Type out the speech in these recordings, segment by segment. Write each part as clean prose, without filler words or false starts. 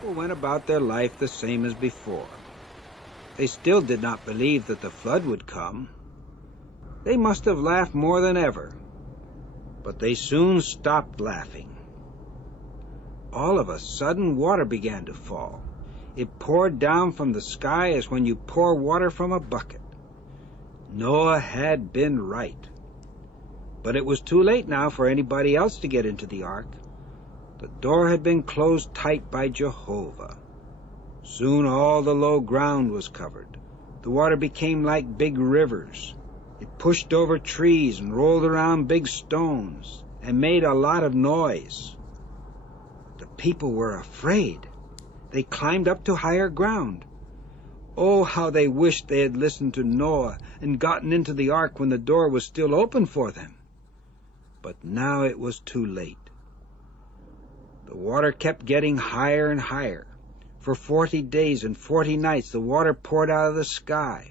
People went about their life the same as before. They still did not believe that the flood would come. They must have laughed more than ever, but they soon stopped laughing. All of a sudden, water began to fall. It poured down from the sky as when you pour water from a bucket. Noah had been right. But it was too late now for anybody else to get into the ark. The door had been closed tight by Jehovah. Soon all the low ground was covered. The water became like big rivers. It pushed over trees and rolled around big stones and made a lot of noise. The people were afraid. They climbed up to higher ground. Oh, how they wished they had listened to Noah and gotten into the ark when the door was still open for them. But now it was too late. The water kept getting higher and higher. For 40 days and 40 nights the water poured out of the sky.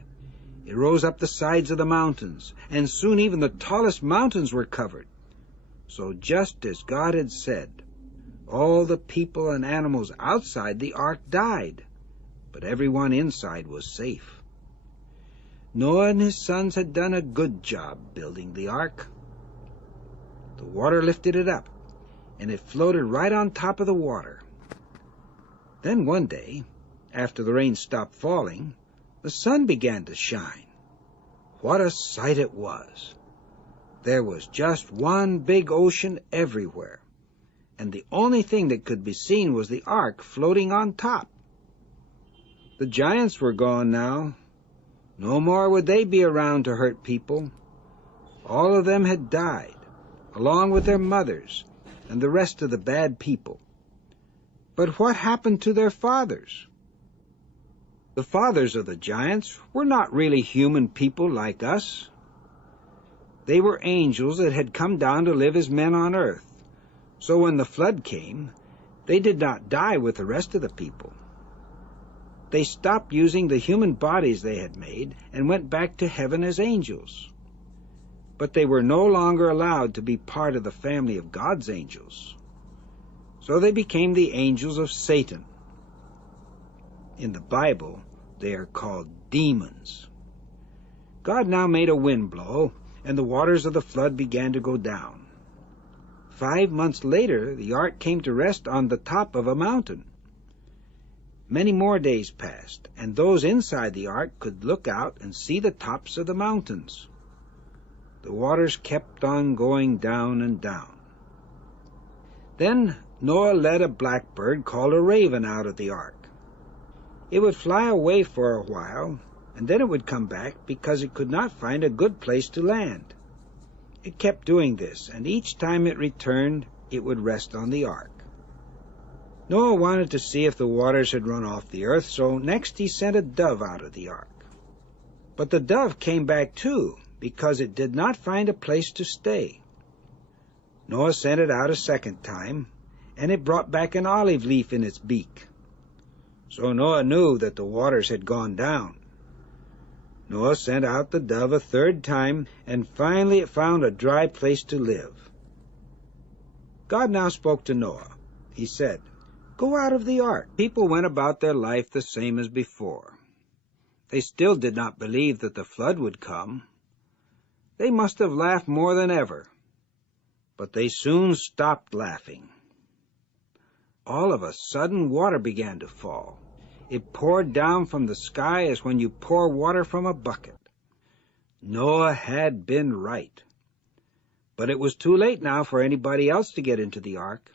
It rose up the sides of the mountains, and soon even the tallest mountains were covered. So just as God had said, all the people and animals outside the ark died, but everyone inside was safe. Noah and his sons had done a good job building the ark. The water lifted it up, and it floated right on top of the water. Then one day, after the rain stopped falling, the sun began to shine. What a sight it was! There was just one big ocean everywhere, and the only thing that could be seen was the ark floating on top. The giants were gone now. No more would they be around to hurt people. All of them had died, along with their mothers and the rest of the bad people. But what happened to their fathers? The fathers of the giants were not really human people like us. They were angels that had come down to live as men on earth. So when the flood came, they did not die with the rest of the people. They stopped using the human bodies they had made and went back to heaven as angels. But they were no longer allowed to be part of the family of God's angels. So they became the angels of Satan. In the Bible, they are called demons. God now made a wind blow, and the waters of the flood began to go down. 5 months later, the ark came to rest on the top of a mountain. Many more days passed, and those inside the ark could look out and see the tops of the mountains. The waters kept on going down and down. Then Noah led a blackbird called a raven out of the ark. It would fly away for a while, and then it would come back because it could not find a good place to land. It kept doing this, and each time it returned, it would rest on the ark. Noah wanted to see if the waters had run off the earth, so next he sent a dove out of the ark. But the dove came back too, because it did not find a place to stay. Noah sent it out a second time, and it brought back an olive leaf in its beak. So Noah knew that the waters had gone down. Noah sent out the dove a third time, and finally it found a dry place to live. God now spoke to Noah. He said, "Go out of the ark." People went about their life the same as before. They still did not believe that the flood would come. They must have laughed more than ever, but they soon stopped laughing. All of a sudden, water began to fall. It poured down from the sky as when you pour water from a bucket. Noah had been right. But it was too late now for anybody else to get into the ark.